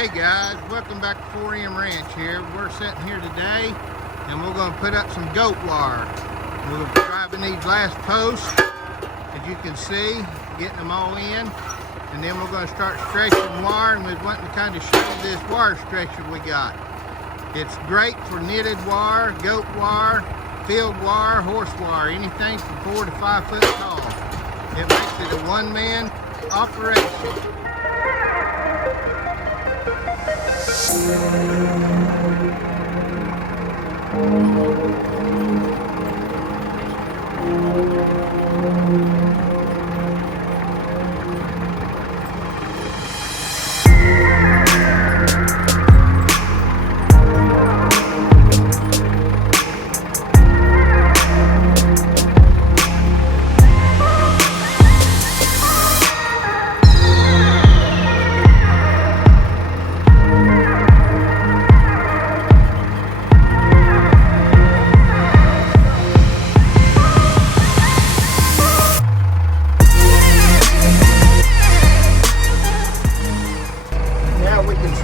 Hey guys, welcome back to 4M Ranch here. We're sitting here today and we're going to put up some goat wire. We're driving these last posts, as you can see, getting them all in. And then we're going to start stretching wire, and we're wanting to kind of show this wire stretcher we got. It's great for knitted wire, goat wire, field wire, horse wire, anything from 4 to 5 foot tall. It makes it a one-man operation.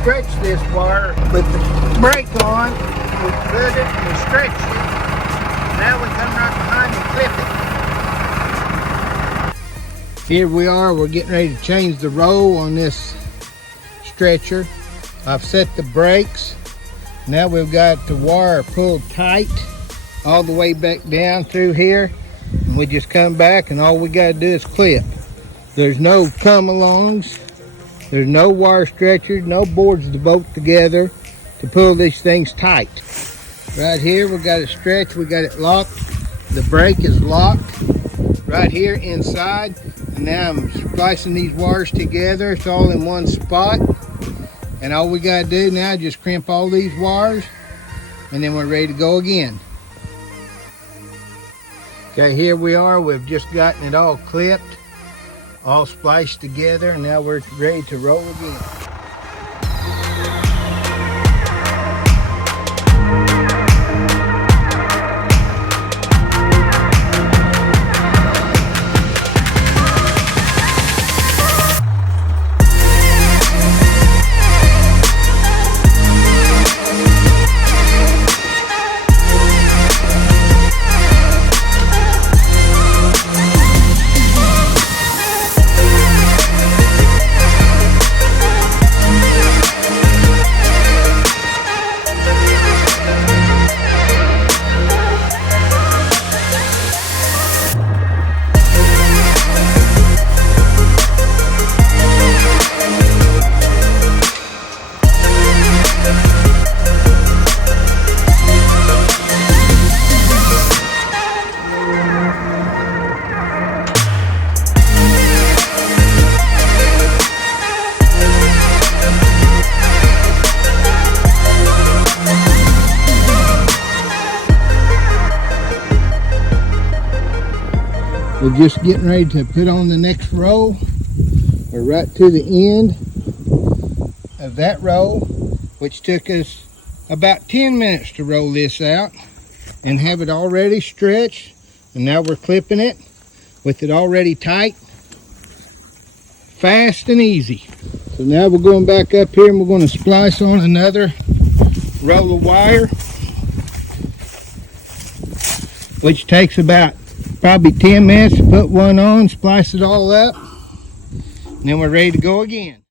Stretch this wire with the brake on. We put it and stretch it. Now we come right behind and clip it. Here we are, we're getting ready to change the roll on this stretcher. I've set the brakes. Now we've got the wire pulled tight all the way back down through here. And we just come back and all we got to do is clip. There's no come-alongs. There's no wire stretchers, no boards to bolt together to pull these things tight. Right here, we got it stretched, we got it locked. The brake is locked right here inside. And now I'm splicing these wires together. It's all in one spot. And all we gotta do now is just crimp all these wires, and then we're ready to go again. Okay, here we are. We've just gotten it all clipped, all spliced together, and now we're ready to roll again. We're just getting ready to put on the next row. We're right to the end of that row, which took us about 10 minutes to roll this out and have it already stretched. And now we're clipping it with it already tight, fast and easy. So now we're going back up here and we're going to splice on another roll of wire, which takes about probably 10 minutes to put one on, splice it all up, and then we're ready to go again.